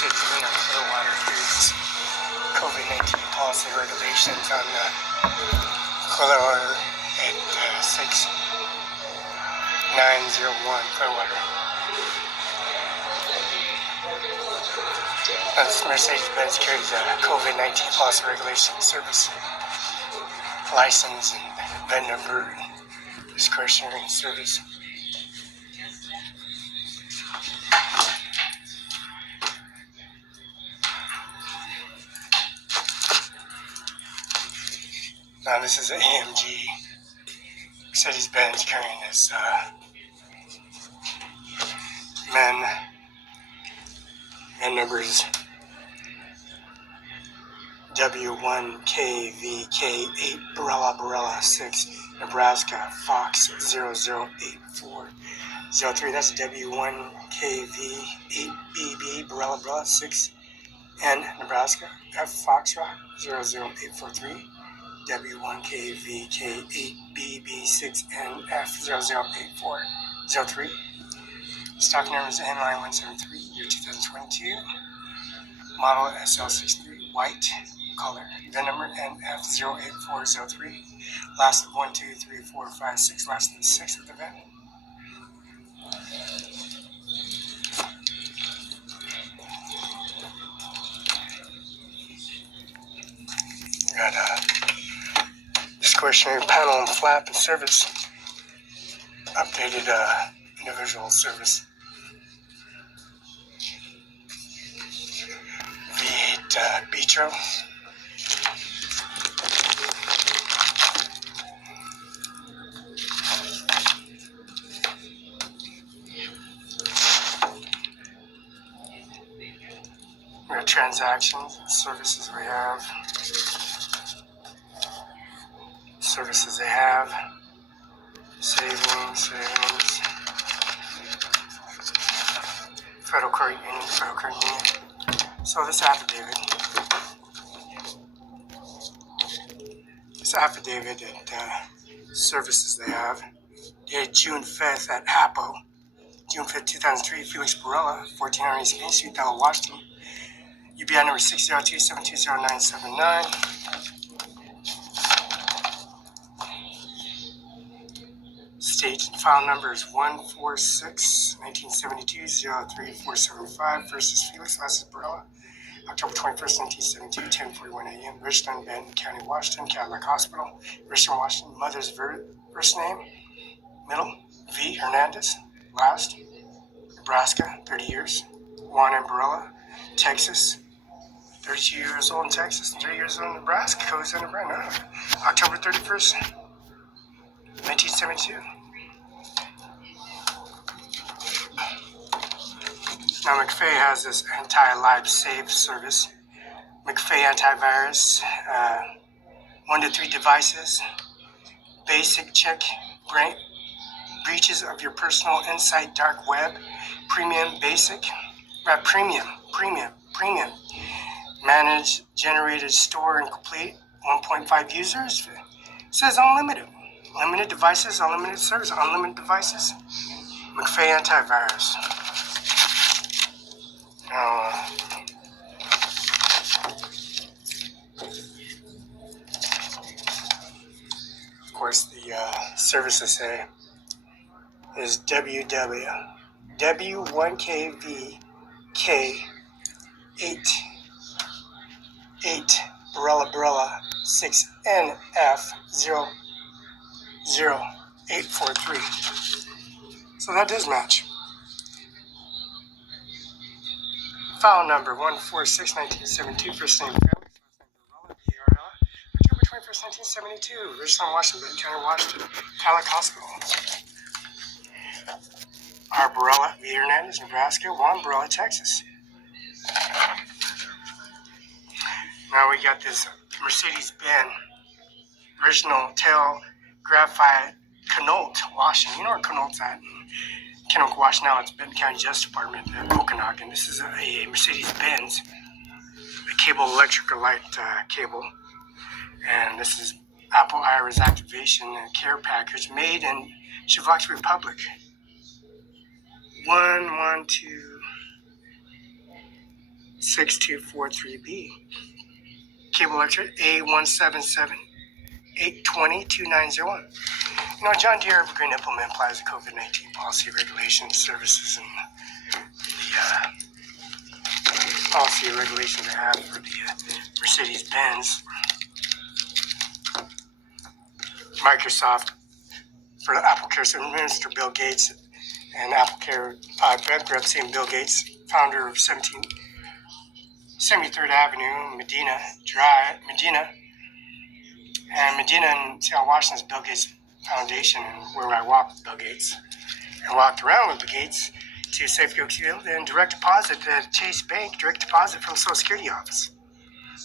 City, Clearwater. Here's COVID-19 policy regulations on Clearwater at 6901 Clearwater. This Mercedes-Benz carries a COVID-19 policy regulation service license and VIN number and discretionary service. Now this is an AMG Mercedes-Benz carrying this VIN numbers W1KVK8 Barela 6 Nebraska Fox 008403. That's W1KV8BB Barela 6 N Nebraska F Foxtrot 00843. W1KVK8BB6NF 0084003. Stock number is N9173, year 2022. Model SL63, white color. VIN number NF08403. Last of 1, 2, 3, 4, 5, 6. Last of 6 of the VIN. Got a discretionary panel and flap and service. Updated individual service. V8 Bitro. We got transactions and services we have. Services they have. Savings. Federal credit union. So this affidavit and services they have. Dated June 5th at APO. June 5th, 2003, Felix Barela, 1400 East Main Street, Othello, Washington. UBI number 602-720-979. State and file number is 146-1972-03475 versus Felix versus Barela. October 21st, 1972, 10:41 a.m. Richland, Benton County, Washington, Cadillac Hospital, Richland, Washington. Mother's first name, middle, V. Hernandez. Last, Nebraska, 30 years. Juan and Barela, Texas, 32 years old in Texas, and 3 years old in Nebraska. Codes in Nebraska. October 31st, 1972. Now McFay has this anti-live save service. McFay antivirus, 1 to 3 devices, basic check breaches of your personal inside dark web, premium basic, premium, manage, generated, store, and complete, 1.5 users. It says unlimited, limited devices, unlimited service, unlimited devices. McFay antivirus. Now, of course, the services say is W1KVK8 Barela 6NF00843. So that does match. File number 146-1972, first name Felix, last name Barela, October 21st, 1972, Richland, Washington, Benton County, Washington, Cadillac Hospital. R. Barela, V. Hernandez, Nebraska, Juan Barela, Texas. Now we got this Mercedes-Benz original tail graphite Quinault, Washington. You know where Quinault's at? Kennewick, Washington. Now it's Benton County Justice Department at Okanagan. This is a Mercedes-Benz, a cable electrical light cable, and this is Apple Iris activation and care package made in Czech Republic. 112 6243B. Cable electric A177-820-2901. John Deere Evergreen Implement applies the COVID-19 policy, regulations, services, and the policy and regulations they have for the Mercedes-Benz. Microsoft for AppleCare, so Minister Bill Gates and AppleCare bankruptcy, and Bill Gates, founder of 73rd Avenue, Medina in Seattle, Washington, is Bill Gates Foundation, and where I walked with Bill Gates and walked around with Bill Gates to Safeco Field and direct deposit at Chase Bank, direct deposit from the Social Security office.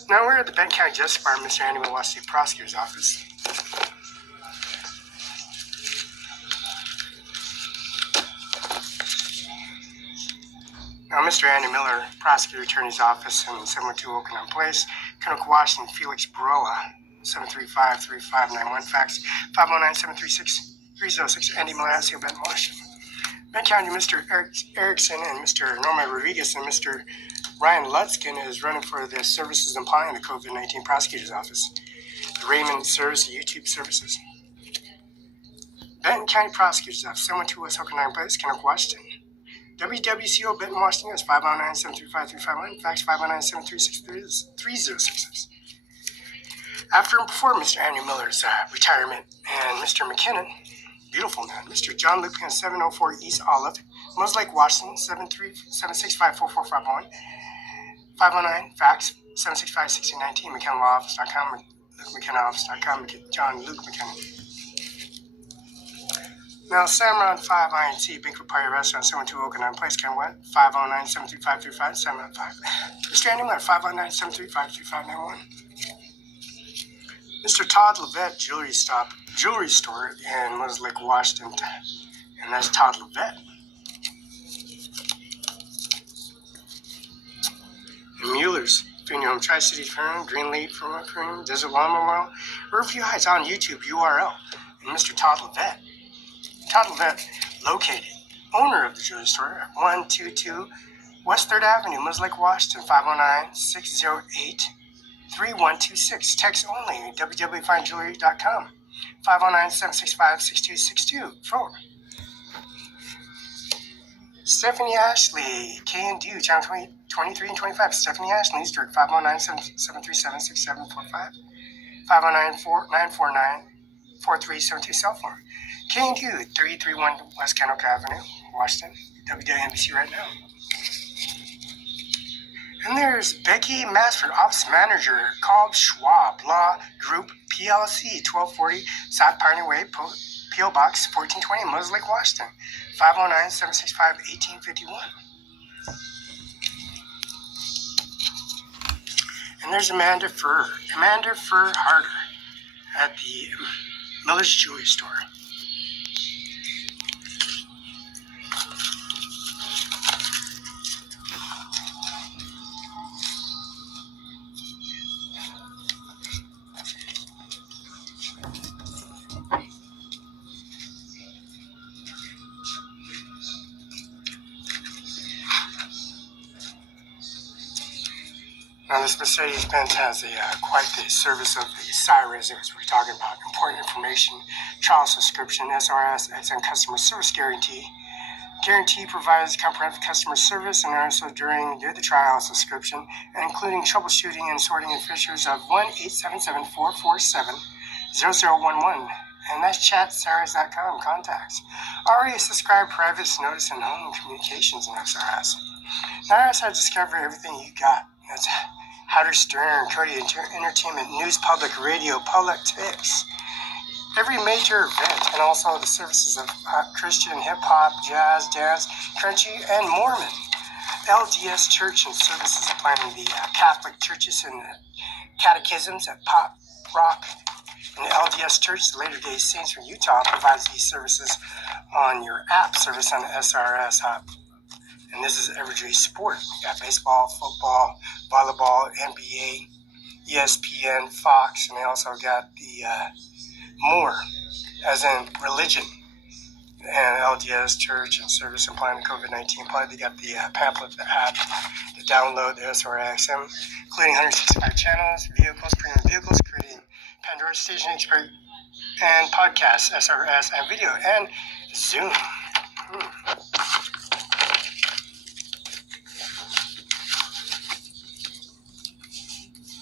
Now we're at the Benton County Justice Department, Mr. Andy Milwaukee State Prosecutor's Office. Now, Mr. Andy Miller, Prosecutor Attorney's Office in 712 Oakland Place, Conoco, Washington. Felix Barela, 735-3591, fax 509-736-306. Andy Miller, Benton, Washington. Benton County, Mr. Erickson and Mr. Norman Rodriguez and Mr. Ryan Lutzkin is running for the services implying the COVID-19 Prosecutor's Office. The Raymond Service, YouTube Services. Benton County Prosecutor's Office, 712 West Oakland Place, Conoco, Washington. WWCO Benton, Washington is 509-735-351, fax 509-736-3066. After and before Mr. Andy Miller's retirement and Mr. McKinnon, beautiful man, Mr. John Luke, 704 East Olive, Mose Lake, Washington, 736-54451, 509, fax 765-1619, McKinnonLawOffice.com, LukeMcKinnonOffice.com, John Luke McKinnon. Now, OWNERCIMARON5INC, Banquet Party Restaurant, 712 Oakland Place, Ken Wet, 509-735-3575. Mr. Andy Miller, 509-735-3591. Mr. Todd Levette Jewelry Store in Mose Lake, Washington, and that's Todd Levette. And Mueller's, Funeral Home, Tri-Cities Funeral, Greenleaf Funeral, Desert Lawn Memorial, Riverview Heights on YouTube URL, and Mr. Todd Levette. Todd Levette, located, owner of the jewelry store at 122 West 3rd Avenue, Mose Lake, Washington, 509-608-3126. Text only, www.finejewelry.com, 509-765-6262. Phone. Stephanie Ashley, K&D, Channel 23 and 25. Stephanie Ashley's direct 509-737-6745, 509-949-4372 cell phone. K&D, 331 West Conoco Avenue, Washington, WWNBC right now. And there's Becky Masford, Office Manager, called Schwab Law Group, PLC, 1240 South Pioneer Way, P.O. Box 1420, Mose Lake, Washington, 509-765-1851. And there's Amanda Fur Harder at the Miller's Jewelry Store. Now, this Mercedes-Benz has quite the service of the sirens, as we're talking about. Important information, trial subscription, SRS, and customer service guarantee. Guarantee provides comprehensive customer service and also during the trial subscription, and including troubleshooting and sorting of issues of 1-877-447-0011. And that's chatSRS.com contacts. Already subscribe private notice and home communications in SRS. SRS has discovered everything you got. That's Howard Stern, Cody Entertainment, News, Public Radio, Politics, every major event, and also the services of Christian, hip-hop, jazz, dance, country, and Mormon. LDS Church and services applying the Catholic churches and the catechisms at pop, rock, and the LDS Church, the Latter Day Saints from Utah, provides these services on your app service on the SRS app. And this is everyday sport. You got baseball, football, volleyball, NBA, ESPN, Fox, and they also got the more, as in religion, and LDS Church and service implying the COVID-19. Probably they got the pamphlet, the app, the download the SRXM, including 165 channels, vehicles, premium vehicles, creating Pandora station expert, and podcasts, SRS, and video, and Zoom.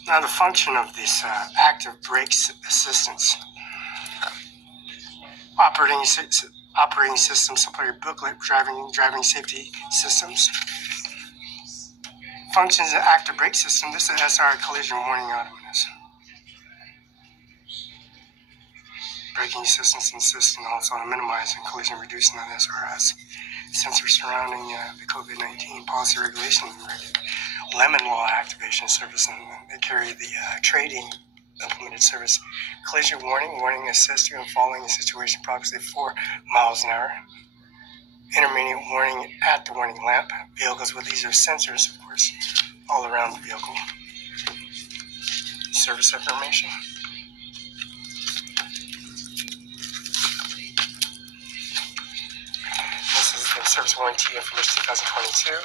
Now the function of this active brake assistance. Operating system supplier booklet, driving safety systems. Functions of active brake system. This is SR collision warning autonomous. Braking systems insist and also on minimizing collision reducing on SRS. Sensors surrounding the COVID-19 policy regulation. Lemon Law activation service, and they carry the trading implemented service. Collision warning assist you in following a situation approximately 4 miles an hour. Intermediate warning at the warning lamp. Vehicles with these are sensors, of course, all around the vehicle. Service information. This is the service warranty information 2022.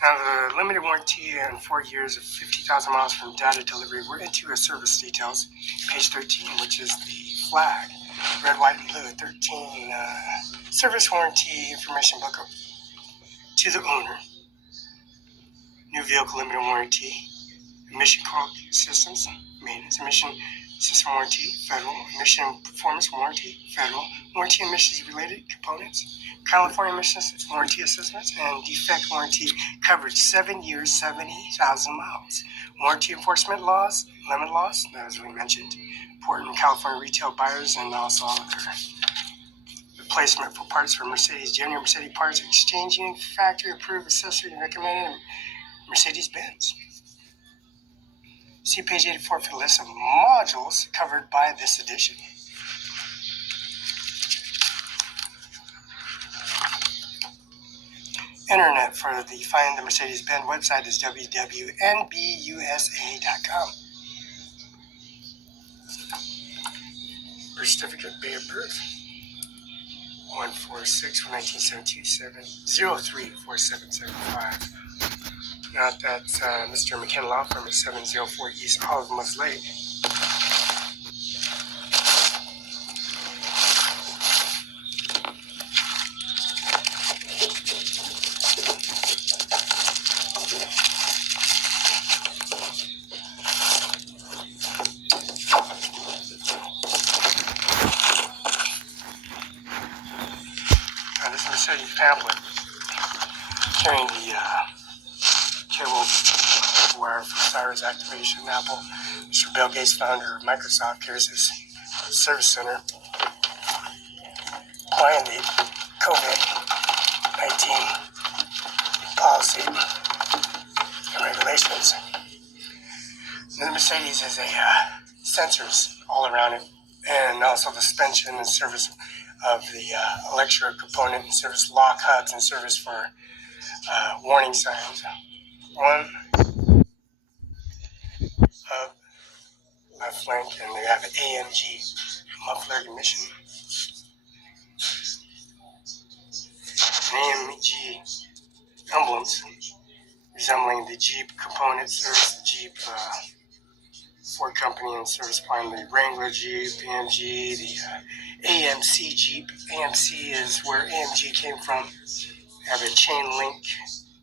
Now, the limited warranty and 4 years of 50,000 miles from data delivery. We're into a service details, page 13, which is the flag, red, white, and blue. 13 service warranty information book to the owner. New vehicle limited warranty, emission control systems, maintenance, emission system warranty, federal, emission performance warranty, federal, warranty emissions related components, California emissions warranty assessments, and defect warranty coverage, 7 years, 70,000 miles. Warranty enforcement laws, lemon laws, as we mentioned, important California retail buyers, and also their replacement for parts for Mercedes, genuine Mercedes parts, exchanging factory approved accessory recommended Mercedes-Benz. See page 84 for the list of modules covered by this edition. Internet for the Find the Mercedes-Benz website is www.nbusa.com. Birth certificate, date of birth, 146 from 1972, 034775. Now that's Mr. McKenna Law Firm at 704 East Olive Moss Lake. Now this Mercedes pamphlet carrying the cable wire for Cyrus activation. Apple, Mr. Bill Gates, founder of Microsoft, carries his service center, applying the COVID-19 policy and regulations. And the Mercedes has sensors all around it, and also the suspension and service of the electric component and service lock hubs and service for warning signs. One hub, left flank, and they have an AMG muffler emission. AMG emblems resembling the Jeep component service, the Jeep Ford company and service line, the Wrangler Jeep, AMG, the AMC Jeep. AMC is where AMG came from. They have a chain link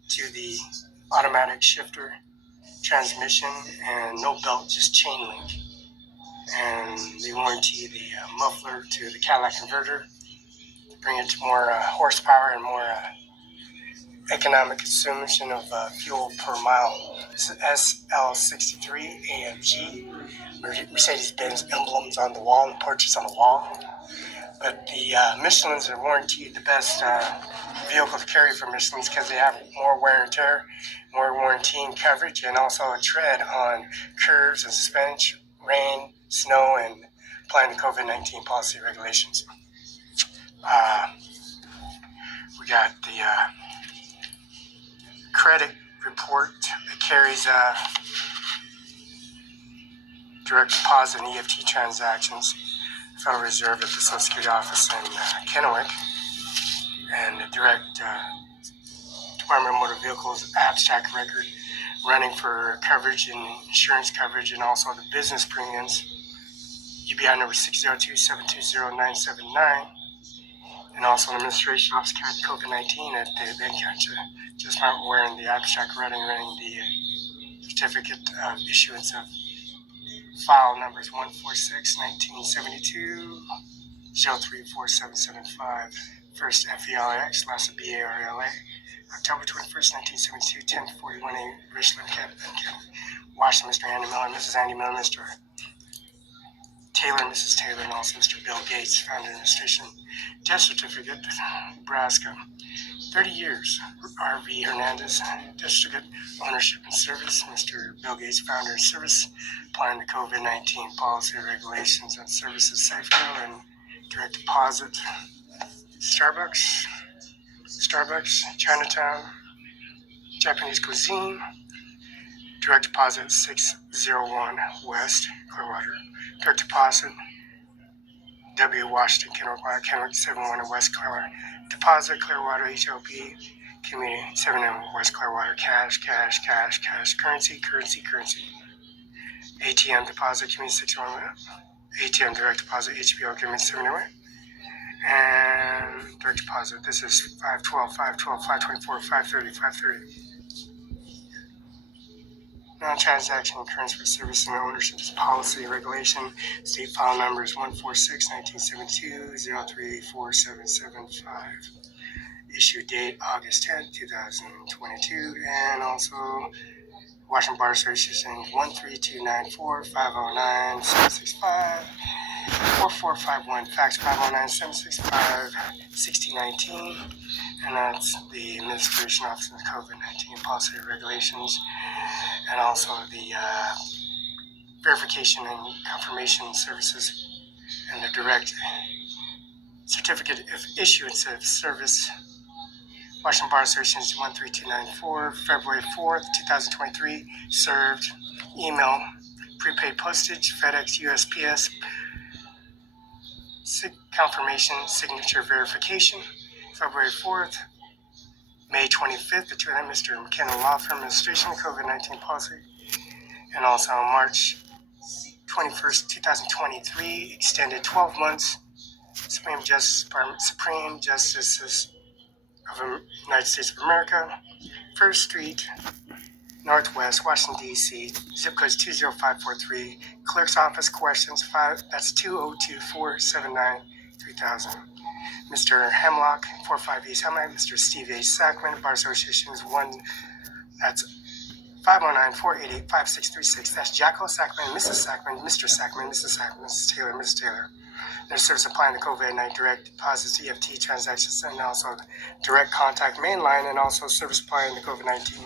to the automatic shifter transmission and no belt, just chain link. And they warranty the muffler to the Cadillac converter to bring it to more horsepower and more economic consumption of fuel per mile. This is SL63 AMG. Mercedes-Benz emblems on the wall and portraits on the wall. But the Michelins are warranted the best vehicle to carry for Michelins because they have more wear and tear, more warranty and coverage, and also a tread on curves and suspension, rain, snow, and applying the COVID-19 policy regulations. We got the credit report that carries direct deposit and EFT transactions, Federal Reserve at the Social Security Office in Kennewick, and the direct Department of Motor Vehicles abstract record running for coverage and insurance coverage and also the business premiums. UBI number 602-720-979. And also an administration office carried COVID-19 at the Ivanka. Just aren't wearing the abstract running the certificate of issuance of file numbers 146-1972, 034775, first FELX, last BARLA, October 21st, 1972, 1041A, Richland, Washington, Mr. Andy Miller, Mrs. Andy Miller, Mr. Taylor, Mrs. Taylor, and also Mr. Bill Gates, founder administration, death certificate, Nebraska. 30 years, R.V. Hernandez, district ownership and service, Mr. Bill Gates, founder and service, applying the COVID-19 policy regulations on services, safeco, and direct deposit. Starbucks, Chinatown, Japanese cuisine, direct deposit 601 West Clearwater, direct deposit W. Washington, Kennewick 71 West Clearwater, deposit Clearwater HOP, community 71 West Clearwater, cash, currency. ATM deposit, community 61, ATM direct deposit, HBO, community 71, and direct deposit. This is 512, 524, 530. Non-transaction occurrence for service and ownership policy regulation. State file numbers 146-1972, 034775. Issue date August 10th, 2022, and also Washington Bar Association 13294-509-765, 4451, fax 509-765-6019, and that's the Administration Office of COVID-19 Policy Regulations, and also the verification and confirmation services and the direct certificate of issuance of service. Washington Bar Association 13294, February 4th, 2023, served, email, prepaid postage, FedEx, USPS, confirmation, signature verification, February 4th, May 25th, the 2 Mr. McKenna Law Firm Administration, COVID-19 policy, and also March 21st, 2023, extended 12 months, Supreme Justices of the United States of America, 1st Street, Northwest, Washington, D.C., zip code 20543, clerk's office, questions, 5, that's 202-479-3000. Mr. Hemlock, 45 East Hemlock, Mr. Steve A. Sackman, Bar Association is 1, that's 509-488-5636, that's Jacko Sackman, Mrs. Sackman, Mr. Sackman, Mrs. Sackman, Mrs. Taylor, Mrs. Taylor. Their service applying the COVID-19 direct deposits, EFT transactions, and also direct contact main line, and also service applying the COVID-19,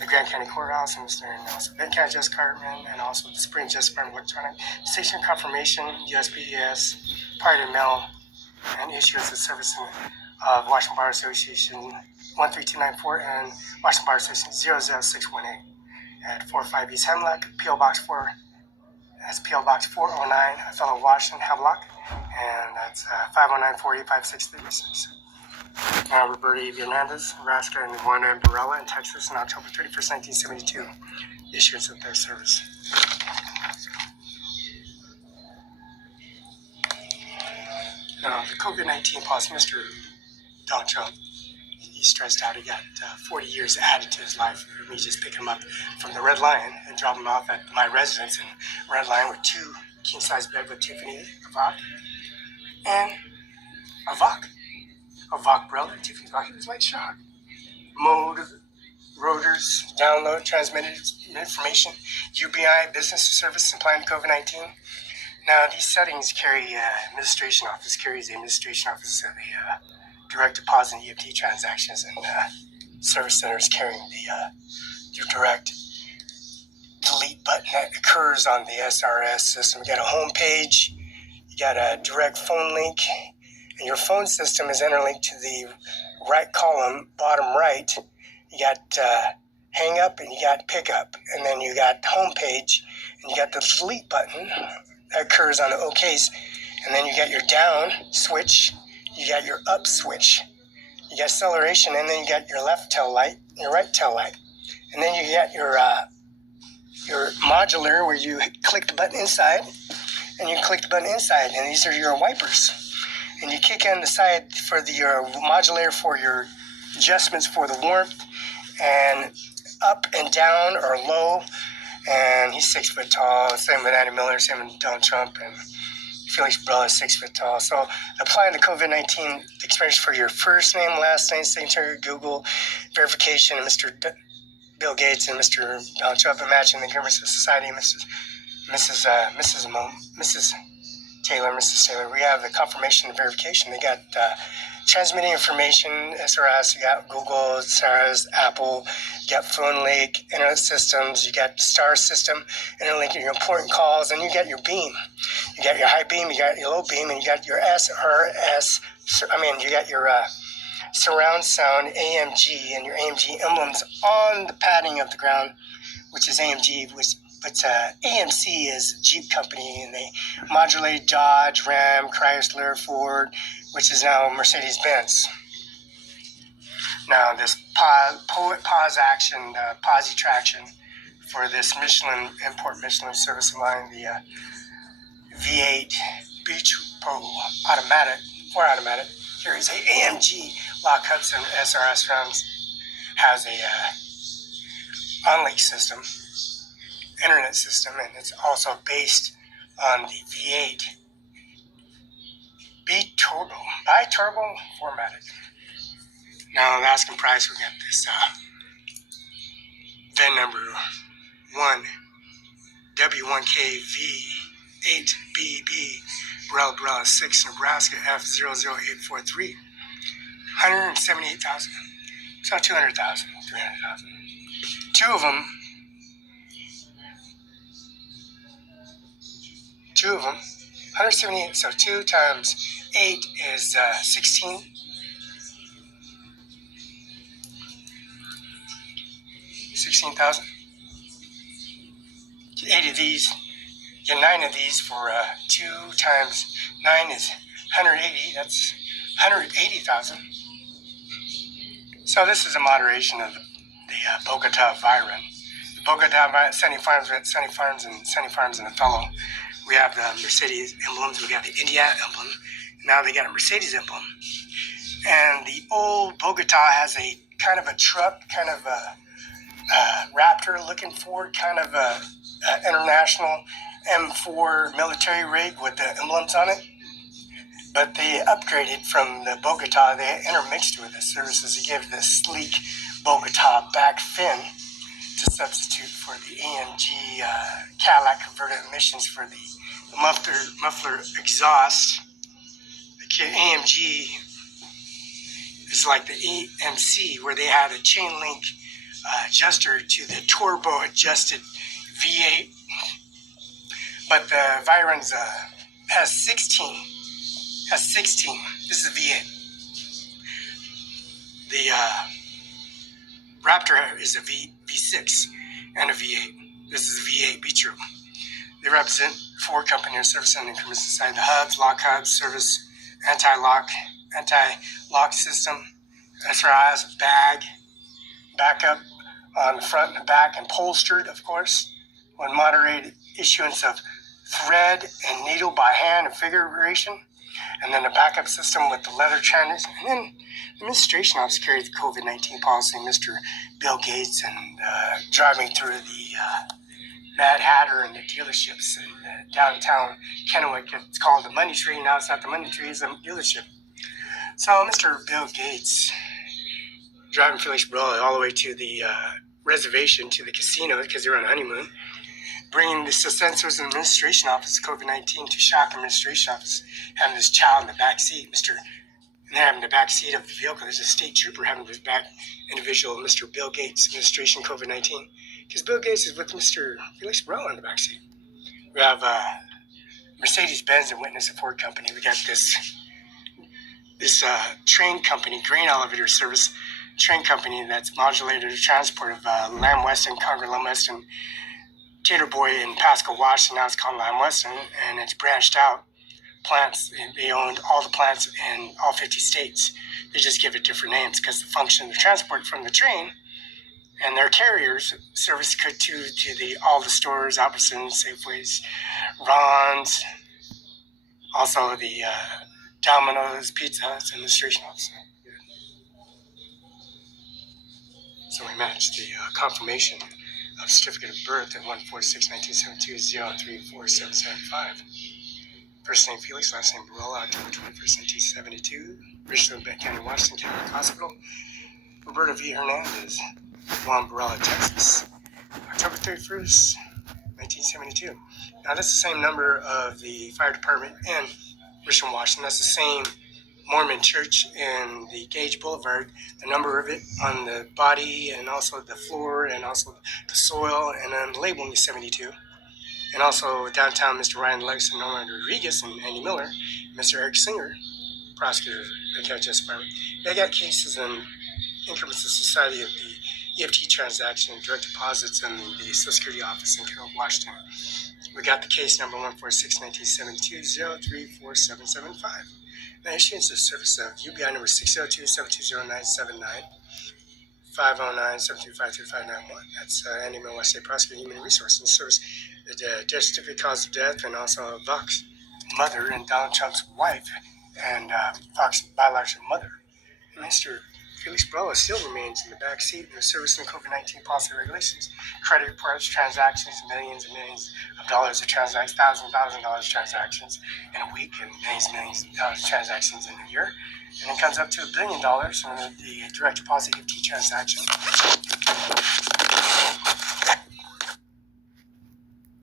the Grand County Courthouse, and also Ben County Justice Department, and also the Supreme Justice Department electronic station confirmation, USPS, party mail, and issuance of service of Washington Bar Association 13294 and Washington Bar Association 00618 at 45 East Hemlock, P.O. Box 4. That's P.O. Box 409, Othello, Washington, Hemlock, and that's 509-485-636. Roberta E. Hernandez, Nebraska, and Ivanka Barela in Texas on October 31st, 1972, issuance of their service. Now, the COVID-19 policy, Mr. Donald Trump, he stressed out he got 40 years added to his life. Me just pick him up from the Red Lion and drop him off at my residence in Red Lion with 2 king-size bed with Tiffany, Avok, and Avok Barela, Tiffany Avok. He was like shocked. Mode, rotors, download, transmitted information, UBI, business service, and plan COVID-19. Now, these settings carry administration office, carries the administration office of the direct deposit and EFT transactions, and service centers carrying the direct delete button that occurs on the SRS system. You got a home page, you got a direct phone link, and your phone system is interlinked to the right column, bottom right. You got hang up and you got pick up, and then you got home page, and you got the delete button that occurs on the OKs, and then you got your down switch, you got your up switch. You got acceleration, and then you got your left tail light, your right tail light, and then you got your modular where you click the button inside, and you click the button inside, and these are your wipers. And you kick on the side for your modulator for your adjustments for the warmth, and up and down or low. And he's 6 foot tall. Same with Andy Miller, same with Donald Trump, and Felix Barela is 6 foot tall. So applying the COVID-19 experience for your first name, last name, signature, Google verification, and Mr. Bill Gates and Mr. Donald Trump, and matching the Agreements of Society, Mrs. Taylor, Mrs. Taylor. We have the confirmation and verification. They got transmitting information, SRS, you got Google, SRS, Apple, you got phone link, internet systems, you got star system, interlink your important calls, and you got your beam. You got your high beam, you got your low beam, and you got your you got your surround sound, AMG, and your AMG emblems on the padding of the ground, which is AMG, but AMC is Jeep company, and they modulate Dodge, Ram, Chrysler, Ford, which is now Mercedes-Benz. Now this pause action, posi traction for this import Michelin service line, the V8 Beach Pro automatic, 4-automatic. Here is a AMG lock Hudson SRS rounds, has a on-link system, internet system, and it's also based on the V8 bi-turbo formatted. Now the asking price, we got this VIN number 1W1KV8BB Barela 6 Nebraska F00843, 178,000. So 200,000, 300,000. Two of them, 178. So 2 times 8 is 16. 16,000. 8 of these, get 9 of these for 2 times 9 is 180. That's 180,000. So this is a moderation of the Bogota Viron. The Bogota Viron, Sunny Farms and Othello. We have the Mercedes emblems. We got the India emblem. Now they got a Mercedes emblem. And the old Bogota has a kind of a truck, kind of a Raptor looking Ford, kind of a international M4 military rig with the emblems on it. But they upgraded from the Bogota. They intermixed with the services. They gave the sleek Bogota back fin to substitute for the AMG Cadillac converted emissions for the muffler exhaust. The AMG is like the EMC, where they had a chain link adjuster to the turbo adjusted V8, but the Viron's has 16. This is a V8. The Raptor is a V6 and a V8. This is a V8 B-Troop. They represent Ford company and service and increments inside the hubs, lock hubs, service, anti-lock system, SRI's backup on the front and the back, and upholstered, of course, when moderated issuance of thread and needle by hand and figuration, and then the backup system with the leather channels, and then the administration office carried the COVID-19 policy, Mr. Bill Gates, and driving through the Mad Hatter and the dealerships in downtown Kennewick. It's called the Money Tree. Now it's not the Money Tree, it's a dealership. So Mr. Bill Gates driving Felix Barela all the way to the reservation, to the casino, because they're on honeymoon, bringing the sensors in the administration office, COVID-19, to shock administration office, having this child in the back seat, and they're having the back seat of the vehicle. There's a state trooper having this back individual, Mr. Bill Gates, administration COVID-19, because Bill Gates is with Mr. Felix Barela in the back seat. We have Mercedes-Benz and Witness, a Ford company. We got this train company, grain elevator service train company, that's modulated the transport of Lamb Weston, Congar Lamb Weston, Tater Boy in Pasco, Washington. Now it's called Lamb Weston, and it's branched out plants. They owned all the plants in all 50 states. They just give it different names because the function of transport from the train and their carriers service could to all the stores, Albertsons, Safeways, Ron's, also the Domino's, Pizza Hut's, and the station office. So we matched the confirmation of certificate of birth at 146-1972-034-775. First name Felix, last name Barela, October 21st, 1972. Registered in Benton County, Washington, Catholic Hospital. Roberta V. Hernandez, Juan Barela, Texas. October 31st, 1972. Now that's the same number of the fire department in Richmond, Washington. That's the same Mormon church in the Gage Boulevard. The number of it on the body and also the floor and also the soil, and then the labeling is 72. And also downtown, Mr. Ryan Lex and Norman Rodriguez and Andy Miller, Mr. Eric Singer, prosecutor of the County Justice Department. They got cases in Increments of Society of the EFT transaction, direct deposits in the Social Security office in Carroll, Washington. We got the case number 146-1972-034-775. The issuance of service of UBI number 602-720-979, 509-725-3591. That's Andy Miller, State Prosecutor, Human Resources and Service, the death certificate, cause of death, and also Vox mother and Donald Trump's wife, and Fox biological mother. Mr. Felix Barela still remains in the back seat in the service of COVID-19 policy regulations. Credit reports, transactions, millions and millions of dollars of transactions, $1,000 transactions in a week, and millions of dollars of transactions in a year. And it comes up to $1 billion on the direct deposit EFT transaction.